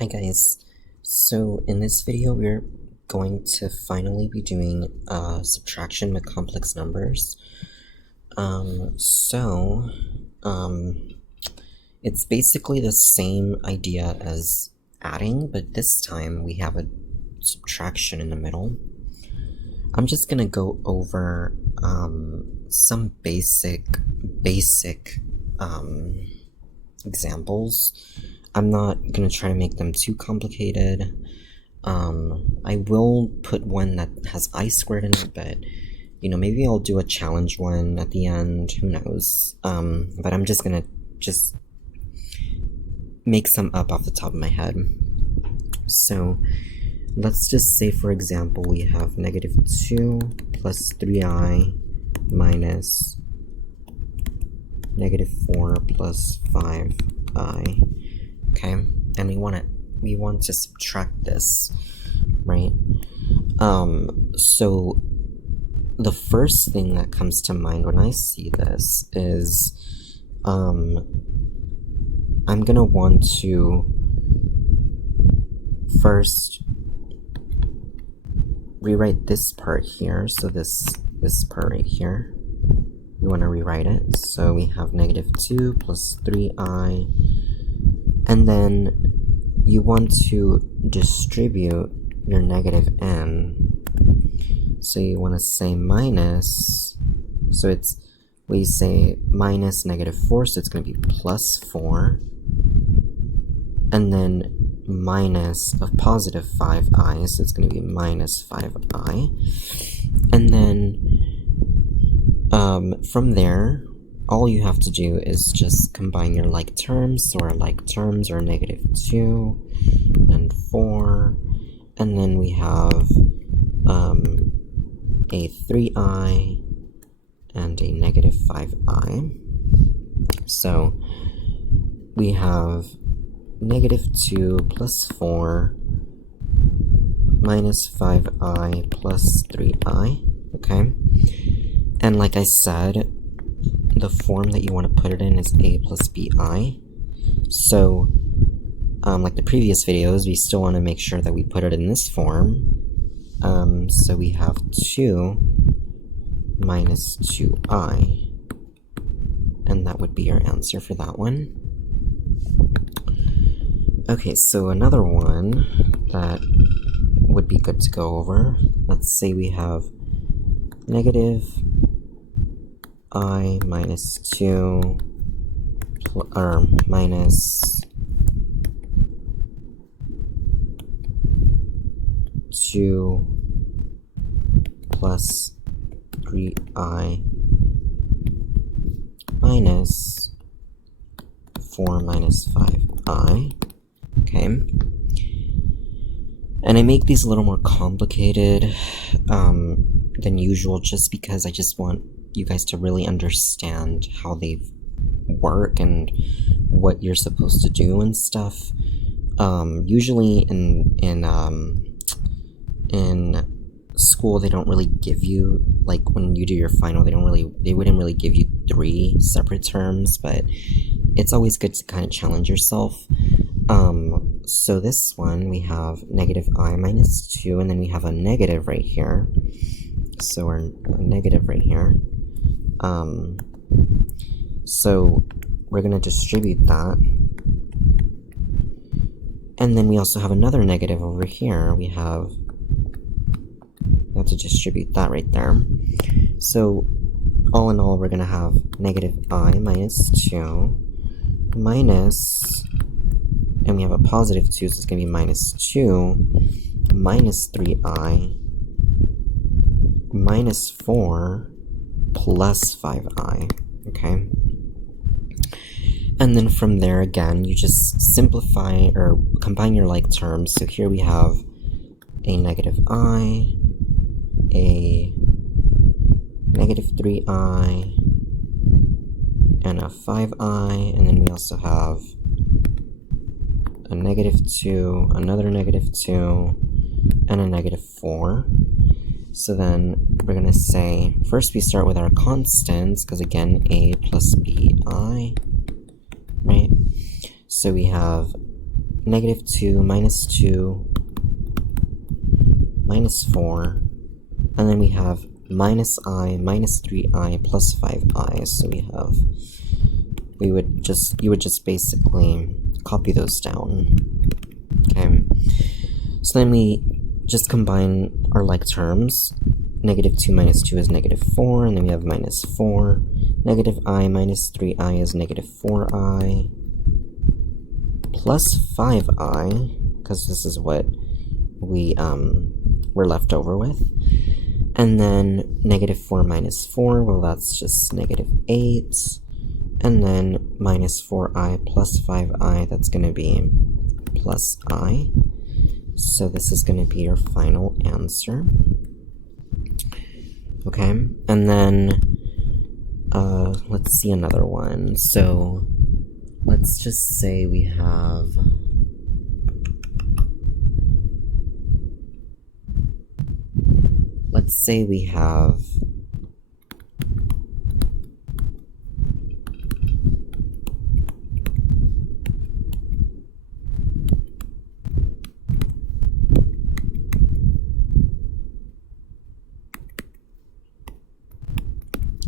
Hi guys, so in this video we're going to finally be doing subtraction with complex numbers. It's basically the same idea as adding, but this time we have a subtraction in the middle. I'm just gonna go over some basic examples. I'm not gonna try to make them too complicated. I will put one that has I squared in it, but maybe I'll do a challenge one at the end, who knows. But I'm just gonna make some up off the top of my head. So let's just say, for example, we have -2 plus 3i minus -4 plus 5i. Okay, and we want to subtract this, right? So the first thing that comes to mind when I see this is I'm gonna want to first rewrite this part here. So this part right here, we want to rewrite it. So we have -2 plus 3i, and then you want to distribute your -n. So you want to say minus, so we say minus -4, so it's going to be plus 4, and then minus of positive 5i, so it's going to be minus 5i, and then from there, all you have to do is just combine your like terms. So our like terms are -2 and 4, and then we have a 3i and a -5i. So we have -2 plus 4 minus 5i plus 3i, okay? And like I said, the form that you want to put it in is a plus bi. So, like the previous videos, we still want to make sure that we put it in this form. So we have 2 minus 2i, and that would be our answer for that one. Okay, so another one that would be good to go over, let's say we have -I minus 2 or minus 2 plus 3i minus 4 minus 5i. Okay, and I make these a little more complicated than usual just because I just want you guys to really understand how they work and what you're supposed to do and stuff. Usually in school they don't really give you, like when you do your final, they wouldn't really give you 3 separate terms, but it's always good to kind of challenge yourself. So this one we have -I minus 2, and then we have a negative right here. So we're a negative right here. So we're going to distribute that. And then we also have another negative over here. We have to distribute that right there. So all in all, we're going to have -I minus 2 minus, and we have a positive 2, so it's going to be minus 2 minus 3i minus 4 plus 5i, okay? And then from there, again, you just simplify or combine your like terms. So here we have a -I, a -3i, and a 5i, and then we also have a -2, another -2, and a -4. So then we're going to say, first we start with our constants, because again, a plus bi, right? So we have negative 2, minus 2, minus 4, and then we have minus I, minus 3I, plus 5I, so you would just basically copy those down, okay? So then we just combine our like terms. Negative 2 minus 2 is negative 4, and then we have minus 4. Negative I minus 3I is negative 4I, plus 5I, because this is what we're left over with. And then negative 4 minus 4, well, that's just negative 8. And then minus 4I plus 5I, that's going to be plus I. So this is going to be your final answer. Okay, and then let's see another one. So let's just say we have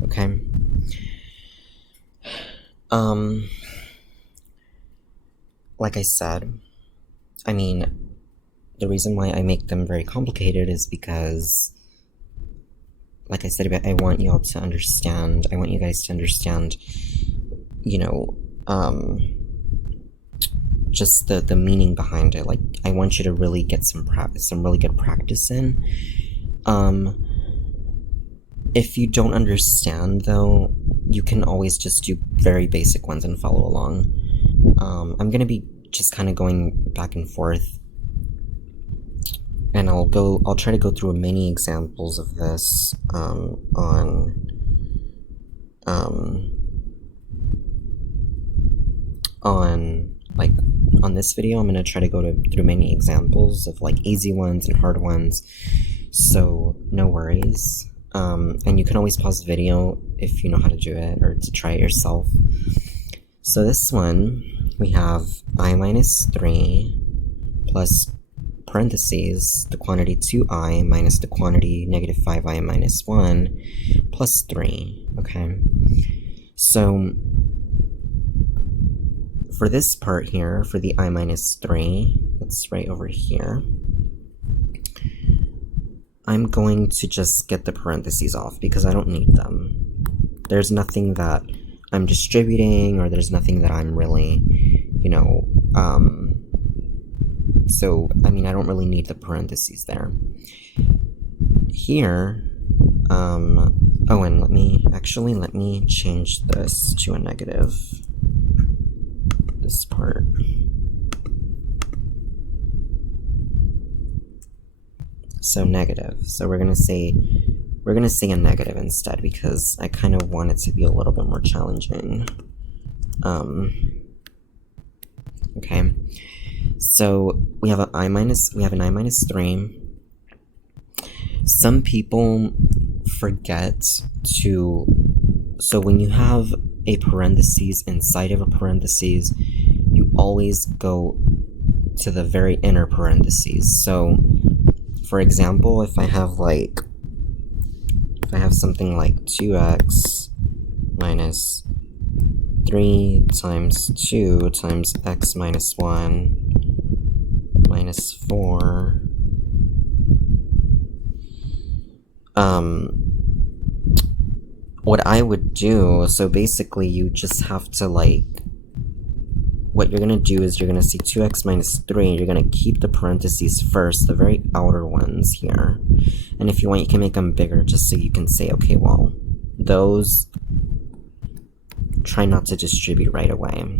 okay. Like I said, I mean, the reason why I make them very complicated is because, like I said, I want you guys to understand, you know, just the meaning behind it. Like, I want you to really get some really good practice in. If you don't understand, though, you can always just do very basic ones and follow along. I'm gonna be just kind of going back and forth, and I'll try to go through many examples of this, on this video. I'm gonna try to go through many examples of, like, easy ones and hard ones, so no worries. And you can always pause the video if you know how to do it, or to try it yourself. So this one, we have I minus 3 plus parentheses, the quantity 2I minus the quantity negative 5I minus 1 plus 3, okay? So for this part here, for the I minus 3, that's right over here, I'm going to just get the parentheses off because I don't need them. There's nothing that I'm distributing, or there's nothing that I'm really, so, I mean, I don't really need the parentheses there. Here, oh, and let me change this to a negative, this part. So negative. So we're gonna say a negative instead, because I kind of want it to be a little bit more challenging. Okay. So we have an I minus 3. Some people forget to, so when you have a parentheses inside of a parentheses, you always go to the very inner parentheses. So for example, if I have something like 2x minus 3 times 2 times x minus 1 minus 4, what I would do, so basically you just have to, what you're gonna do is you're gonna see 2x minus 3, you're gonna keep the parentheses first, the very outer ones here. And if you want, you can make them bigger, just so you can say, okay, well, those, try not to distribute right away.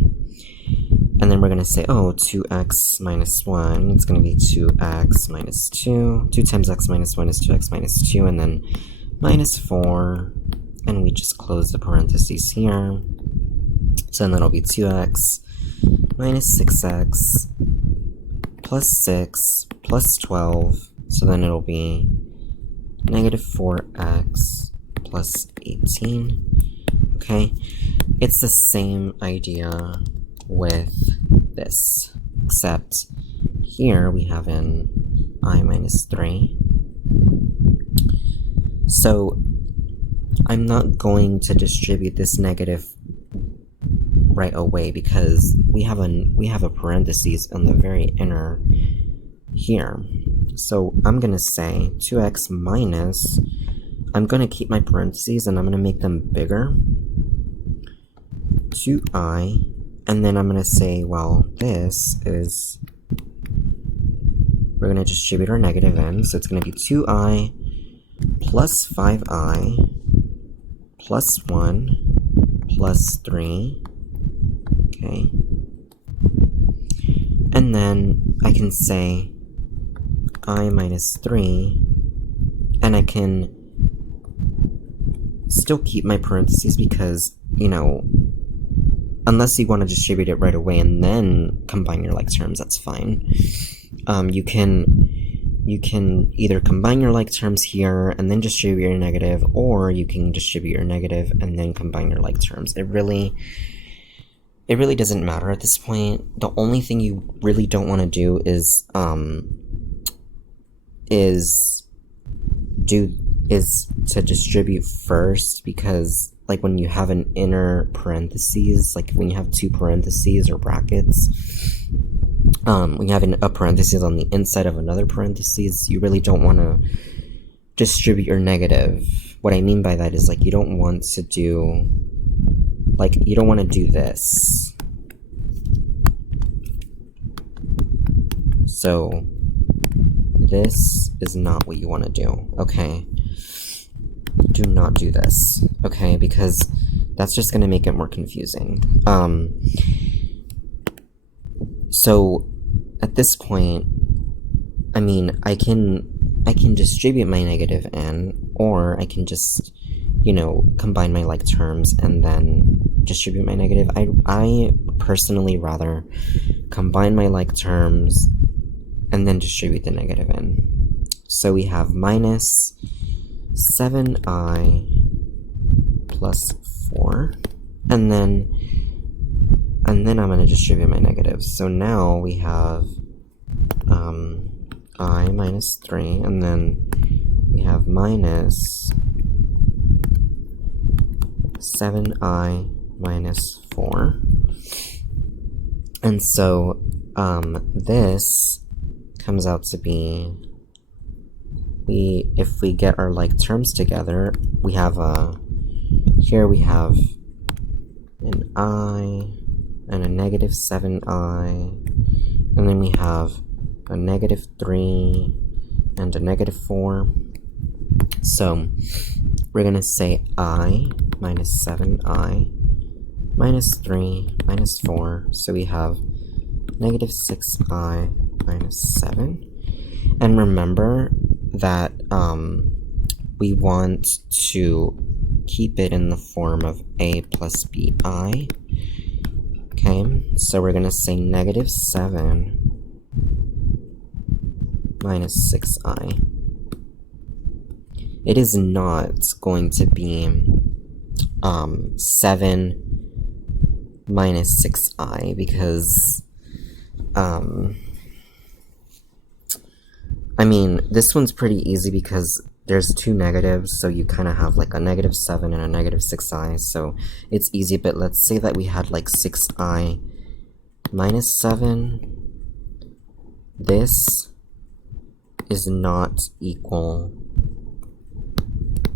And then we're gonna say, oh, 2x minus 1, it's gonna be 2x minus 2, 2 times x minus 1 is 2x minus 2, and then minus 4, and we just close the parentheses here. So then that'll be 2x minus 6x plus 6 plus 12, so then it'll be negative 4x plus 18, okay? It's the same idea with this, except here we have an I minus 3. So I'm not going to distribute this negative right away because we have a parentheses on the very inner here. So I'm gonna say 2x minus, I'm gonna keep my parentheses and I'm gonna make them bigger, 2i, and then I'm gonna say, well, this is, we're gonna distribute our negative in, so it's gonna be 2i plus 5i plus 1 plus 3, okay, and then I can say I minus 3, and I can still keep my parentheses because, you know, unless you want to distribute it right away and then combine your like terms, that's fine. You can either combine your like terms here and then distribute your negative, or you can distribute your negative and then combine your like terms. It really doesn't matter at this point. The only thing you really don't want to do is to distribute first, because like when you have an inner parentheses, like when you have two parentheses or brackets, when you have a parentheses on the inside of another parentheses, you really don't want to distribute your negative. What I mean by that is, like, you don't want to do, like, you don't want to do this. So this is not what you want to do, okay? Do not do this, okay? Because that's just going to make it more confusing. So at this point, I mean, I can distribute my negative in, or I can just, you know, combine my like terms and then distribute my negative. I personally rather combine my like terms and then distribute the negative in. So we have minus 7i plus 4, and then I'm going to distribute my negatives. So now we have I minus 3, and then we have minus 7i minus 4. And so this comes out to be, if we get our like terms together, we have here we have an I and a negative 7i, and then we have a negative 3 and a negative 4. So we're gonna say I minus 7i minus 3 minus 4, so we have negative 6i minus 7. And remember that we want to keep it in the form of a plus bi. Okay, so we're going to say negative 7 minus 6i. It is not going to be 7 minus 6i, because I mean, this one's pretty easy because there's two negatives, so you kind of have like a negative 7 and a negative 6i, so it's easy. But let's say that we had like 6i minus 7. This is not equal,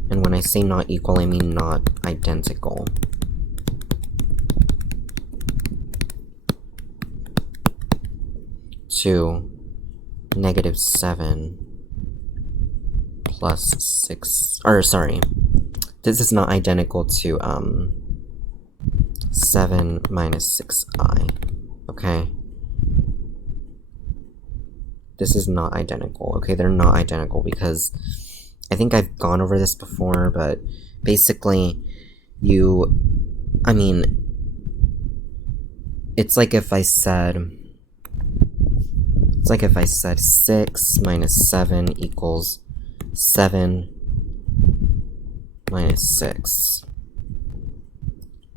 and when I say not equal, I mean not identical. To negative 7 plus 6, or sorry, this is not identical to 7 minus 6i, okay? This is not identical, okay? They're not identical because I think I've gone over this before, but basically I mean, it's like if I said 6 minus 7 equals 7 minus 6.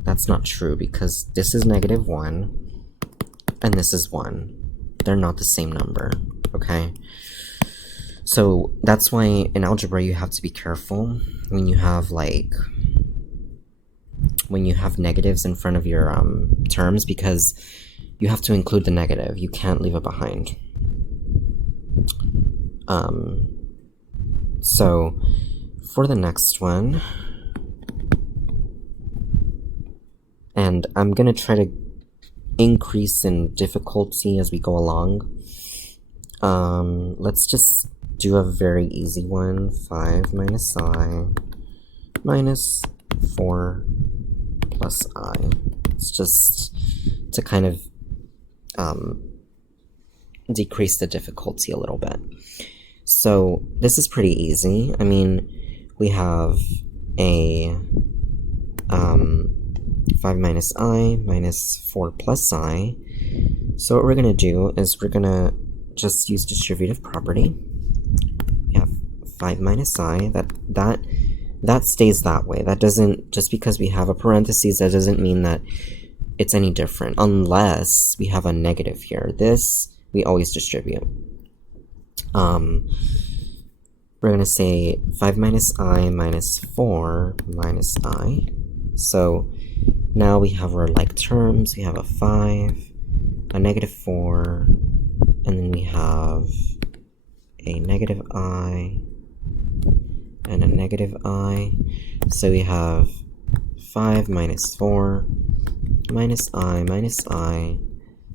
That's not true because this is negative 1 and this is 1. they're not the same number, okay? So that's why in algebra you have to be careful when you have negatives in front of your terms, because you have to include the negative. You can't leave it behind. So for the next one, and I'm gonna try to increase in difficulty as we go along. Let's just do a very easy one. 5 minus I minus 4 plus I. It's just to kind of decrease the difficulty a little bit. So this is pretty easy. I mean, we have a 5 minus I minus 4 plus I. So what we're going to do is we're going to just use distributive property. We have 5 minus I, that stays that way. That doesn't, just because we have a parentheses, that doesn't mean that it's any different, unless we have a negative here. This, we always distribute. We're going to say 5 minus I minus 4 minus I. So now we have our like terms. We have a 5, a negative 4, and then we have a negative I and a negative I. So we have 5 minus 4 minus I.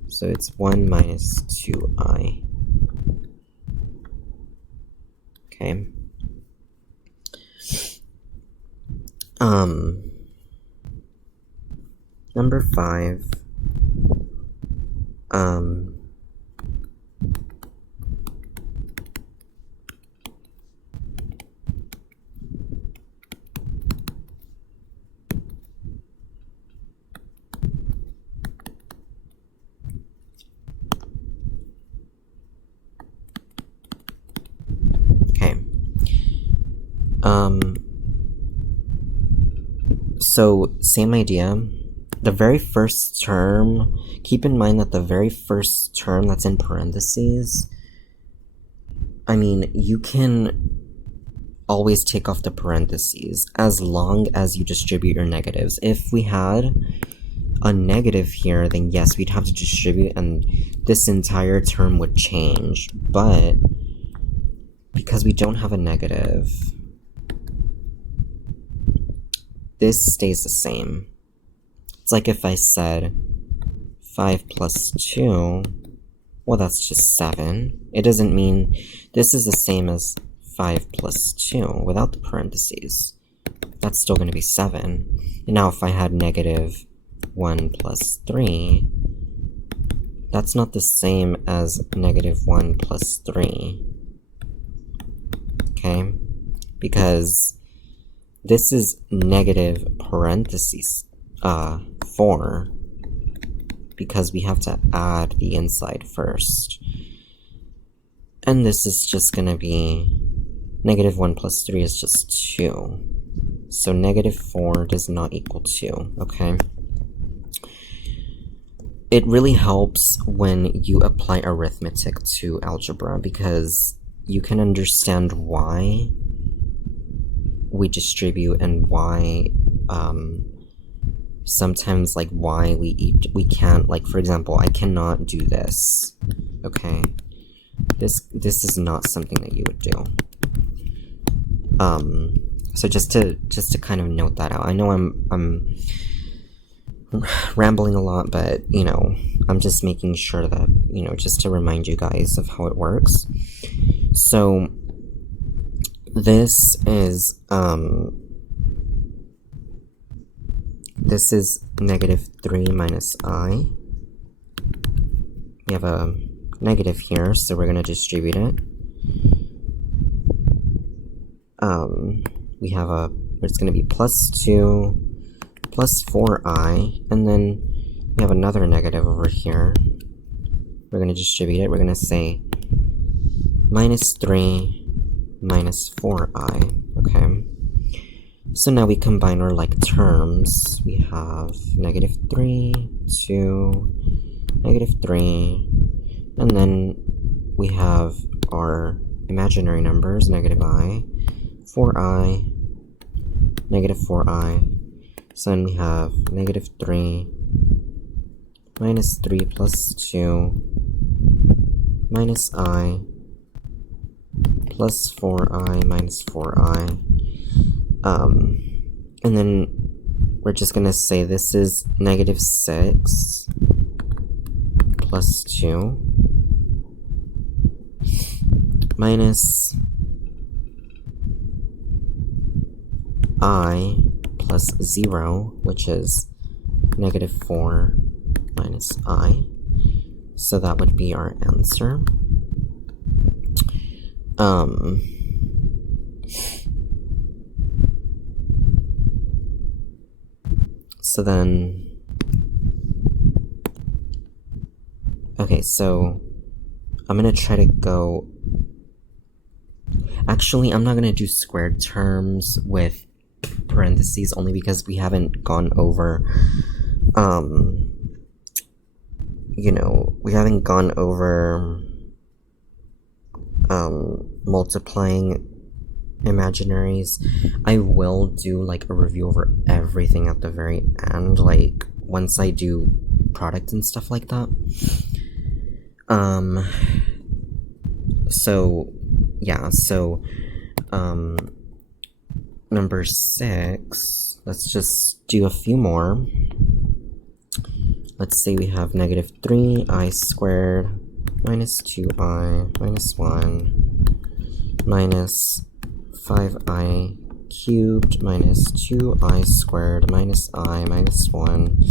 So it's 1 minus 2I. Okay. Number 5. So same idea. The very first term, keep in mind that the very first term that's in parentheses, I mean, you can always take off the parentheses as long as you distribute your negatives. If we had a negative here, then yes, we'd have to distribute and this entire term would change. But because we don't have a negative, this stays the same. It's like if I said 5 plus 2, well, that's just 7. It doesn't mean this is the same as 5 plus 2 without the parentheses. That's still going to be 7. And now if I had negative 1 plus 3, that's not the same as negative 1 plus 3. Okay? Because this is negative parentheses 4, because we have to add the inside first. And this is just going to be negative 1 plus 3 is just 2. So negative 4 does not equal 2, okay? It really helps when you apply arithmetic to algebra, because you can understand why we distribute and why sometimes like why we can't, like for example, I cannot do this. Okay, this is not something that you would do. So just to kind of note that out. I know I'm rambling a lot, but you know, I'm just making sure that, you know, just to remind you guys of how it works. So this is negative 3 minus I. We have a negative here, so we're going to distribute it. We have it's going to be plus 2 plus 4I, and then we have another negative over here. We're going to distribute it. We're going to say minus 3 minus 4I, okay? So now we combine our like terms. We have negative 3, 2, negative 3, And then we have our imaginary numbers, negative I, 4I, negative 4I. So then we have negative 3, minus 3 plus 2, minus I, plus 4I, minus 4I. And then we're just going to say this is negative 6 plus 2 minus I plus 0, which is negative 4 minus I. So that would be our answer. So then, okay, so I'm gonna try to go, actually, I'm not gonna do squared terms with parentheses only because we haven't gone over, we haven't gone over, multiplying imaginaries. I will do like a review over everything at the very end, like once I do product and stuff like that. So yeah, so number 6, let's just do a few more. Let's say we have negative 3I squared minus 2I minus 1 minus 5I cubed minus 2I squared minus I minus 1.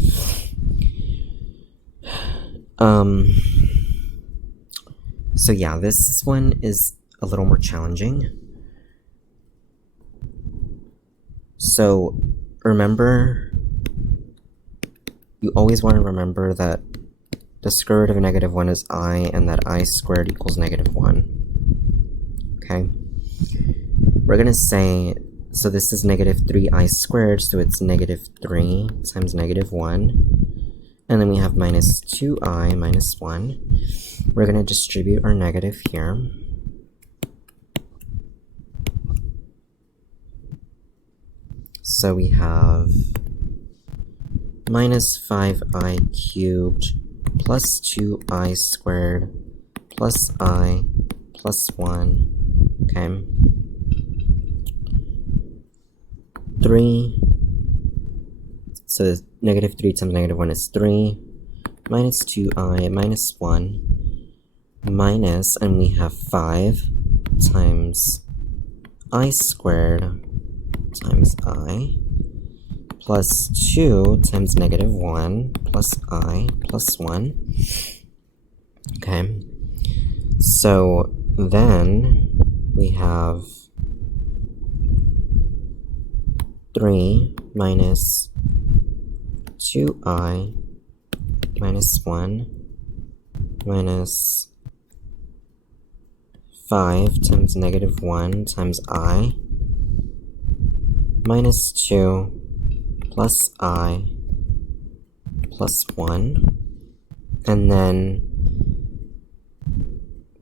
So yeah, this one is a little more challenging. So remember, you always want to remember that the square root of negative 1 is I, and that I squared equals negative 1. Okay? We're going to say, so this is negative 3I squared, so it's negative 3 times negative 1. And then we have minus 2I minus 1. We're going to distribute our negative here. So we have minus 5I cubed plus 2I squared plus I plus 1. Okay. 3. So negative 3 times negative 1 is 3. Minus 2I minus 1. Minus, and we have 5 times I squared times I plus 2 times negative 1 plus I plus 1. Okay. So then we have 3 minus 2I minus 1 minus 5 times negative 1 times I minus 2 plus I plus 1. And then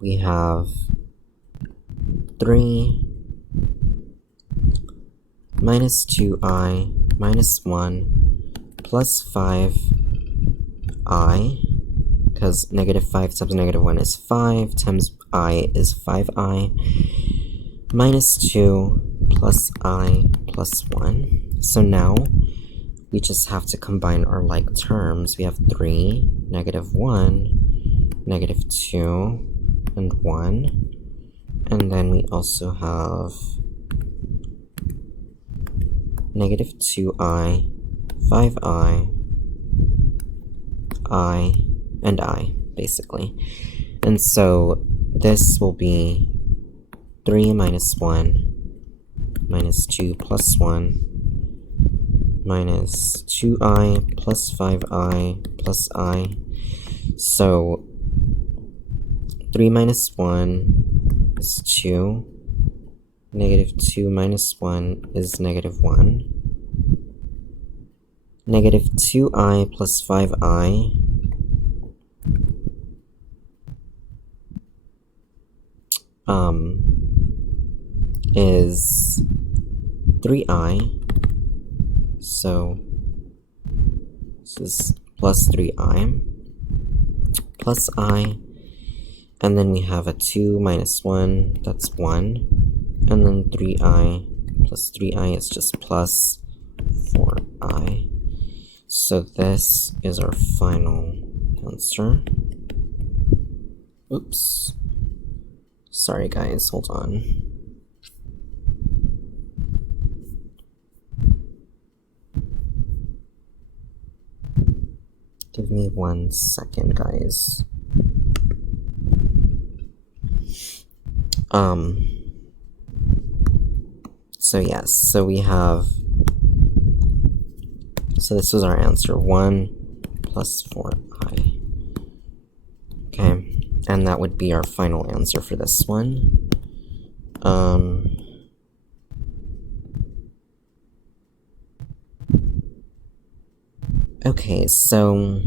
we have 3 minus 2I minus 1 plus 5I, because negative 5 times negative 1 is 5, times I is 5I, minus 2 plus I plus 1. So now we just have to combine our like terms. We have 3, negative 1, negative 2, and 1. And then we also have negative 2I, 5I, I, and I, basically. And so this will be 3 minus 1 minus 2 plus 1 minus 2I plus 5I plus I. So 3 minus 1 is 2. Negative 2 minus 1 is negative 1. Negative 2I plus 5I is 3i, so this is plus 3i plus I, and then we have a 2 minus 1, that's 1, and then 3i plus 3i is just plus 4i. So this is our final answer. Oops. Sorry guys, hold on. Give me 1 second, guys. So yes, so we have, so this was our answer, 1 plus 4i. Okay, and that would be our final answer for this one. Okay, so,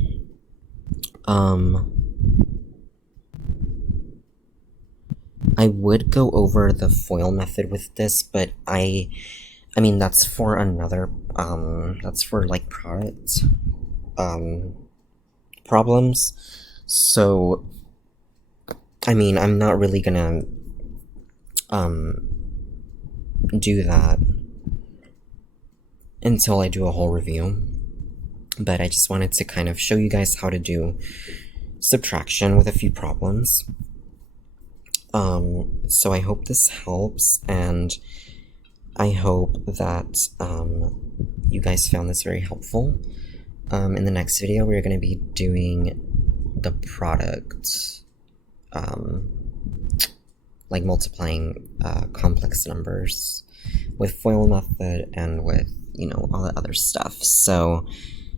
I would go over the FOIL method with this, but I mean, that's for another, that's for, like, product, problems, so, I mean, I'm not really gonna, do that until I do a whole review, but I just wanted to kind of show you guys how to do subtraction with a few problems. So I hope this helps, and I hope that you guys found this very helpful. In the next video, we're going to be doing the product, like multiplying complex numbers with FOIL method and with, you know, all the other stuff. So,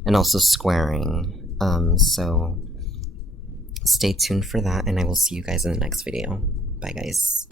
and also squaring. So stay tuned for that, and I will see you guys in the next video. Bye, guys.